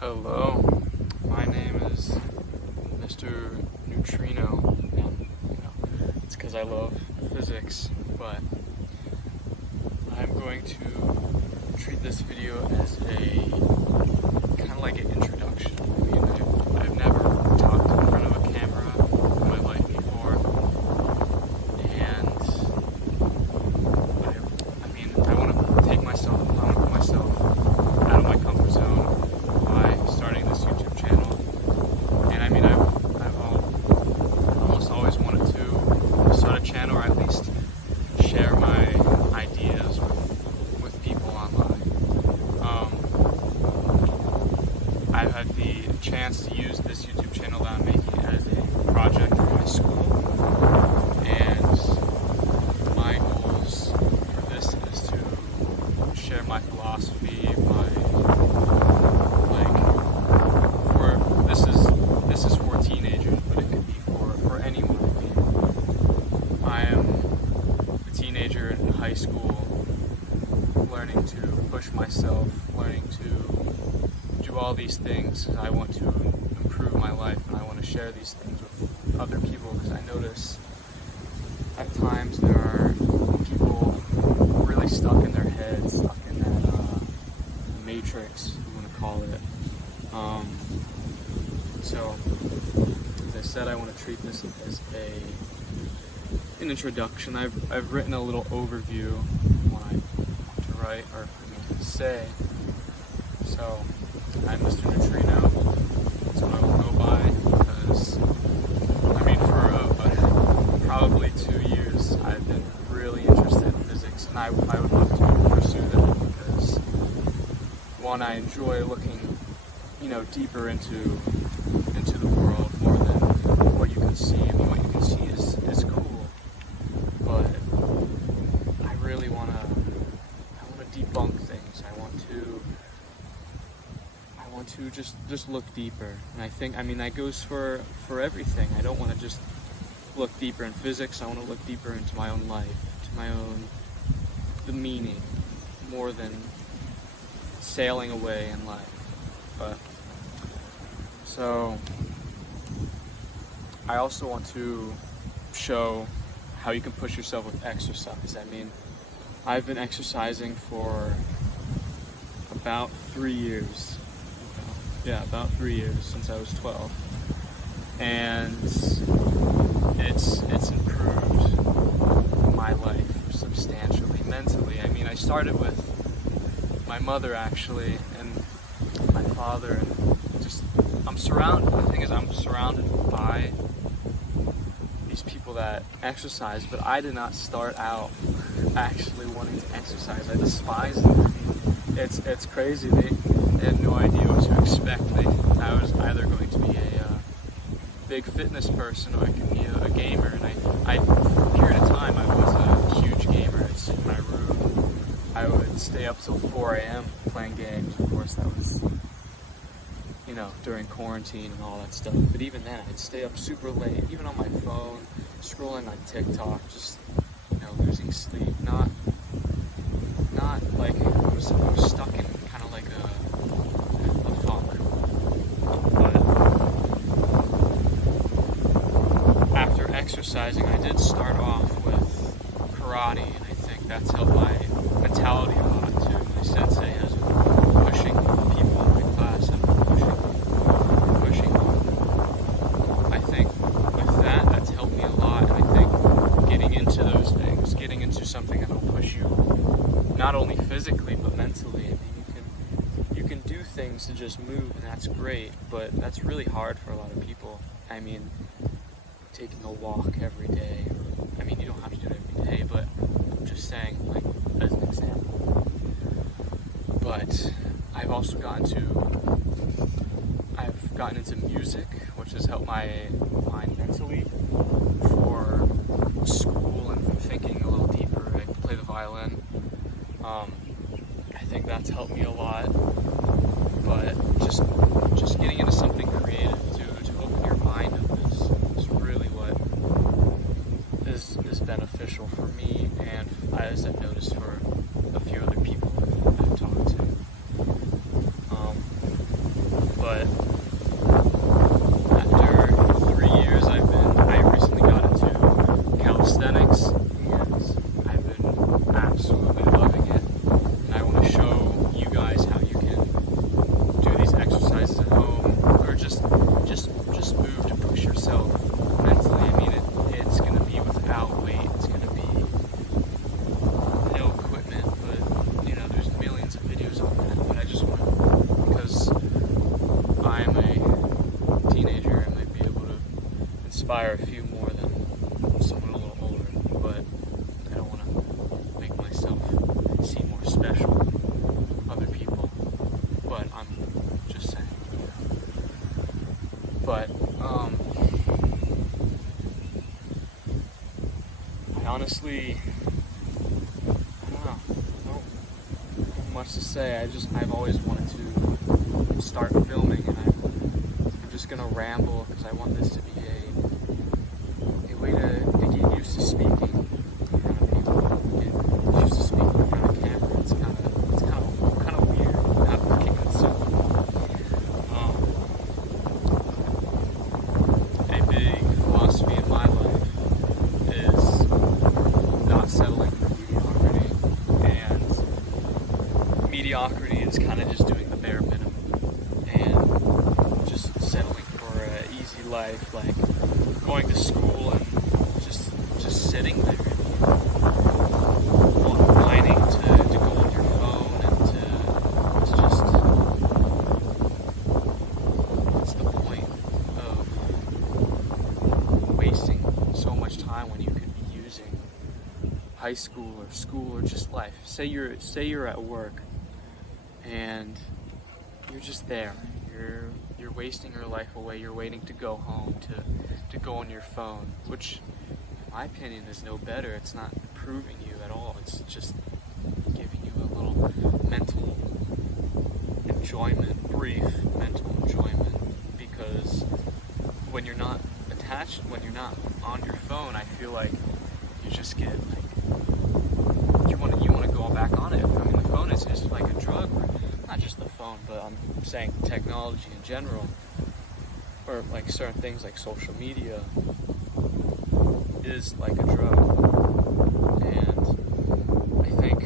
Hello, my name is Mr. Neutrino, and it's because I love physics, but I'm going to treat this video as a kind of like an introduction. I've never talked in front of a camera in my life before, and I want to put myself out of my comfort zone by starting this YouTube channel. And I've almost always wanted to start a channel, or at least share my ideas with people online. I've had the chance to use this YouTube channel that I'm making as a project in my school, and my goals for this is to share my philosophy, this is for teenagers, but it could be for anyone. I am a teenager in high school, learning to push myself, learning to do all these things. I want to improve my life, and I want to share these things with other people, because I notice at times there are people really stuck in their heads, stuck in that matrix, you want to call it. So, as I said, I want to treat this as an introduction. I've written a little overview when I want to write, or to say. So, I'm Mr. Neutrino. That's what I will go by, because for probably 2 years I've been really interested in physics, and I would love to pursue that, because one, I enjoy looking deeper into the world more than what you can see. What you can see is cool, but I really want to debunk things. I want to just look deeper, and I think that goes for everything. I don't want to just look deeper in physics. I want to look deeper into my own life, the meaning, more than sailing away in life. But so I also want to show how you can push yourself with exercise. I've been exercising for about 3 years. About 3 years, since I was 12. And it's improved my life substantially, mentally. I started with my mother, actually, and my father, and I'm surrounded by these people that exercise, but I did not start out actually wanting to exercise. I despised it. It's crazy. They had no idea what to expect. I was either going to be a big fitness person, or I could be a gamer, and I for a period of time I was a huge gamer. I'd sit in my room. I would stay up till 4 a.m. playing games. Of course, that was during quarantine and all that stuff. But even then, I'd stay up super late, even on my phone, scrolling on TikTok, just losing sleep. Not like I was stuck in kind of like a funk. But after exercising, I did start off with karate, and I think that's helped my mentality a lot too. My sensei has been pushing people in my class, and pushing. I think with that's helped me a lot, and I think getting into those things, getting into something that will push you not only physically but mentally. You can do things to just move, and that's great, but that's really hard for a lot of people. Taking a walk every day. You don't have to do it every day, but I'm just saying, as an example. But I've also gotten into music, which has helped my mind mentally for school and for thinking a little deeper. I play the violin. I think that's helped me a lot. But just getting into something creative to open your mind up is really what is beneficial for me, and as I've noticed for a few other people I've talked to. But after 3 years, I recently got into calisthenics, and I've been absolutely loving it. And I want to show you guys how you can do these exercises at home, or just move to push yourself mentally. I mean, it's going to be without weight. It's going to be no equipment, but you know, there's millions of videos on that. But I just want to, because I'm a teenager, I might be able to inspire a few more than someone a little older. But I don't want to make myself seem more special than other people. But I'm just saying. But I honestly, I don't know. I don't have much to say. I've always wanted to start filming, and I'm just gonna ramble because I want this to be a way to get used to speaking in front of people, get used to speaking in front of camera. It's kind of weird not working with Zoom. A big philosophy in my life is not settling for mediocrity, and mediocrity is kind of just doing the bare minimum and just settling for an easy life, like going to school and just sitting there, whining to go on your phone and to just, what's the point of wasting so much time when you could be using high school or school or just life? Say you're at work and you're just there. You're wasting your life away. You're waiting to go home to go on your phone, which in my opinion is no better. It's not improving you at all. It's just giving you a little mental enjoyment, brief mental enjoyment, because when you're not attached, when you're not on your phone, I feel like you just get like you want to go back on it. I mean, the phone is just like a drug. Not just the phone, but I'm saying technology in general, or like certain things like social media is like a drug. And I think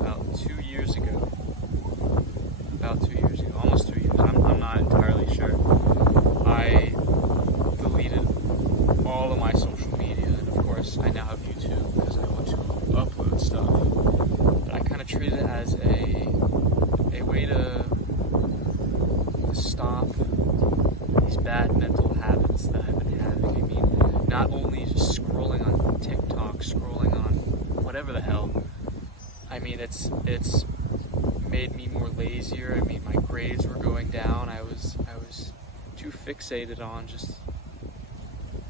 about 2 years ago, almost 2 years, I'm not entirely sure, I deleted all of my social media, and of course I now have YouTube because I want to upload stuff. But I kind of treat it as a way to stop these bad mental habits that I've been having. I mean, not only just scrolling on TikTok, scrolling on whatever the hell. I mean, it's made me more lazier. I mean, my grades were going down. I was too fixated on just,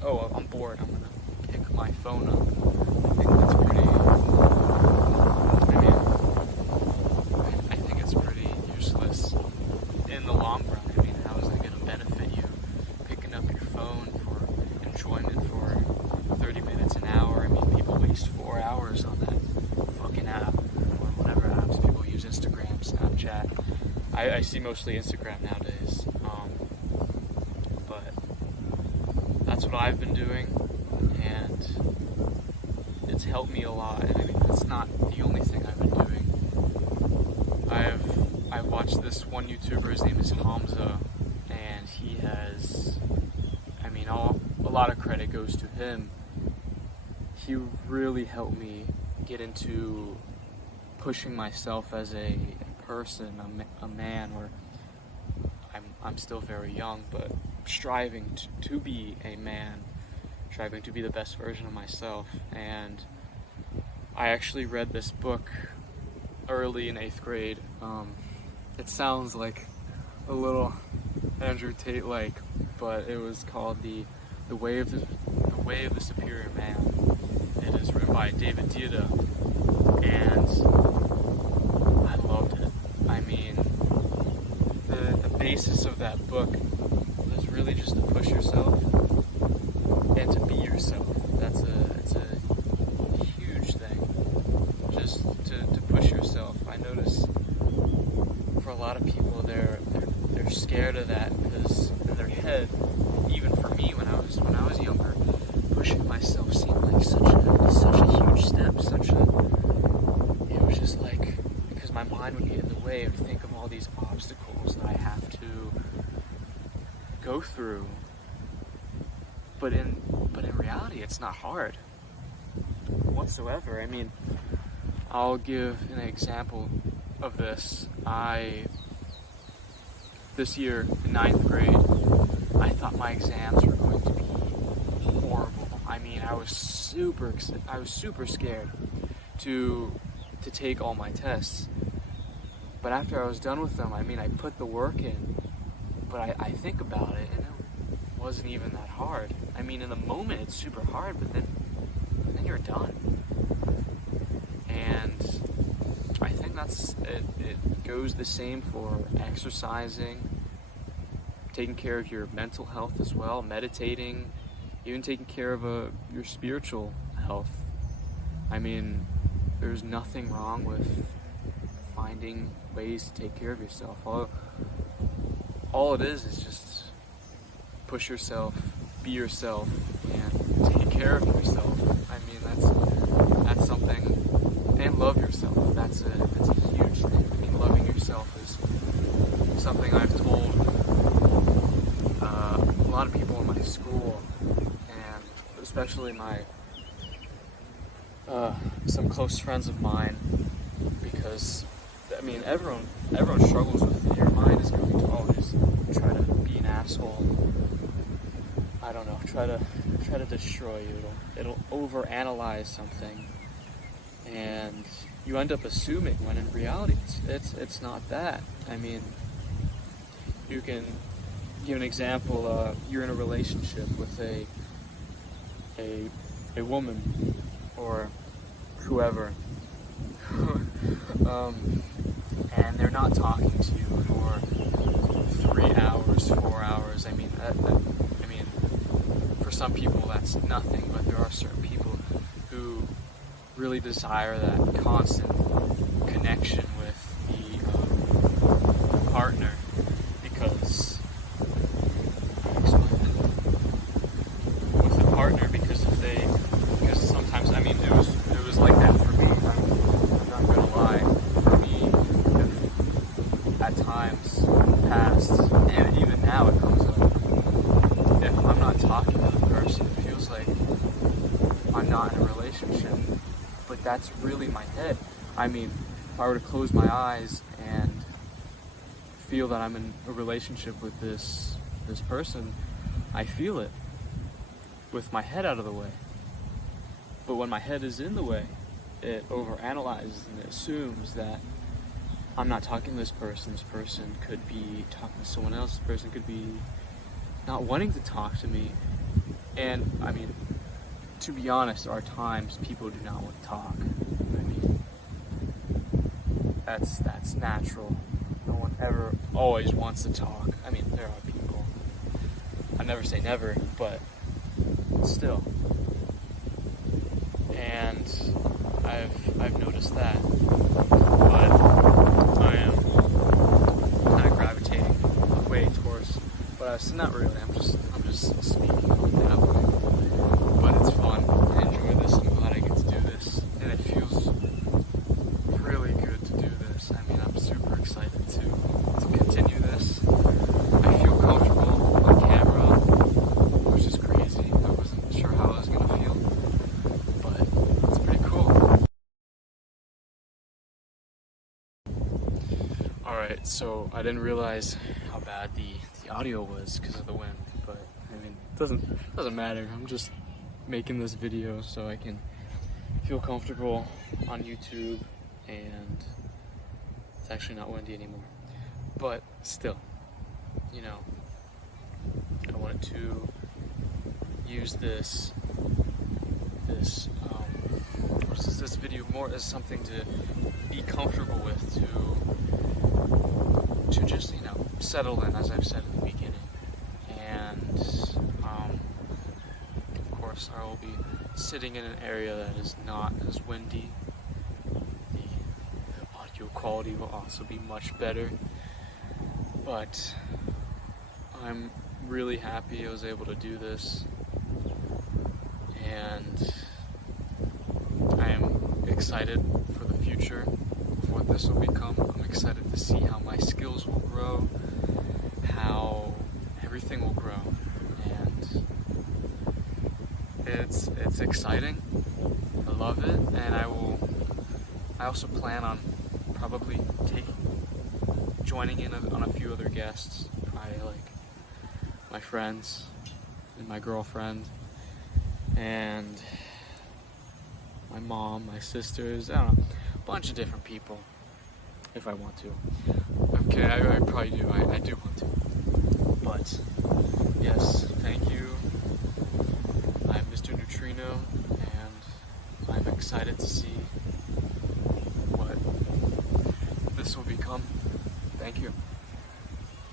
oh, I'm bored, I'm gonna pick my phone up. I think that's pretty, I think it's pretty useless in the long run. I mean, how is it gonna benefit you picking up your phone for enjoyment for 30 minutes, an hour? I mean, people waste 4 hours on that fucking app, or whatever apps people use, Instagram, Snapchat. I see mostly Instagram nowadays, but that's what I've been doing, and it's helped me a lot. And I mean, it's not the only thing I've been doing. I've watched this one YouTuber, his name is Hamza, and he has, I mean, a lot of credit goes to him. He really helped me get into pushing myself as a person, a man, or I'm still very young, but striving to be a man, striving to be the best version of myself. And I actually read this book early in 8th grade. It sounds like a little Andrew Tate-like, but it was called the Way of the Superior Man. It is written by David Deida, and I loved it. I mean, the basis of that book is really just to push yourself and to be yourself. It's a huge thing, just to push yourself. I notice for a lot of people, they're they're scared of that because in their head, even for me when I was younger, pushing myself seemed like such a huge step, it was just like, because my mind would get in the way and think of all these obstacles that I have to go through. But in reality, it's not hard whatsoever. I mean, I'll give an example of this. This year in 9th grade, I thought my exams were going to be horrible. I mean, I was super scared to take all my tests. But after I was done with them, I mean, I put the work in, but I think about it, and it wasn't even that hard. I mean, in the moment, it's super hard, but then you're done. And I think it goes the same for exercising, taking care of your mental health as well, meditating, even taking care of your spiritual health. I mean, there's nothing wrong with finding ways to take care of yourself. All it is just push yourself, be yourself, and take care of yourself. I mean, that's something, and love yourself. That's a huge thing. I mean, loving yourself is something I've told a lot of people in my school, and especially my some close friends of mine, because I mean, everyone struggles with it. Your mind is going to always try to be an asshole. I don't know, try to destroy you. It'll overanalyze something, and you end up assuming when in reality it's not that. I mean, you can give an example. You're in a relationship with a woman or whoever, and they're not talking to you for 3 hours, 4 hours. I mean, for some people that's nothing, but there are certain people who really desire that constant connection with the partner, because because sometimes, I mean, it was like that for me. I'm not gonna lie. For me, at times in the past, and even now it comes up, if I'm not talking to the person, it feels like I'm not in a relationship. But that's really my head. I mean, if I were to close my eyes and feel that I'm in a relationship with this person, I feel it with my head out of the way. But when my head is in the way, it overanalyzes and it assumes that I'm not talking to this person could be talking to someone else, this person could be not wanting to talk to me. And I mean, to be honest, there are times people do not want to talk. I mean, that's natural. No one ever always wants to talk. I mean, there are people. I never say never, but still. And I've noticed that. But I am kind of gravitating away towards, but not really. I'm just speaking that way. But it's fun. I enjoy this. I'm glad I get to do this, and it feels really good to do this. I mean, I'm super excited to continue this. I feel comfortable on camera, which is crazy. I wasn't sure how I was gonna feel, but it's pretty cool. Alright, so I didn't realize how bad the audio was because of the wind, but I mean, it doesn't matter. I'm just making this video so I can feel comfortable on YouTube, and it's actually not windy anymore. But still, you know, I wanted to use this video more as something to be comfortable with, to just, you know, settle in, as I've said in the beginning. And of course I will be sitting in an area that is not as windy. The audio quality will also be much better. But I'm really happy I was able to do this, and I am excited for the future of what this will become. I'm excited to see how my skills will grow, how everything will grow, and it's exciting. I love it, and I also plan on probably joining in on a few other guests, probably like my friends and my girlfriend and my mom, my sisters, I don't know, a bunch of different people if I want to. Okay, I probably do. I do want to. But yes, thank you. I'm Mr. Neutrino, and I'm excited to see what this will become. Thank you.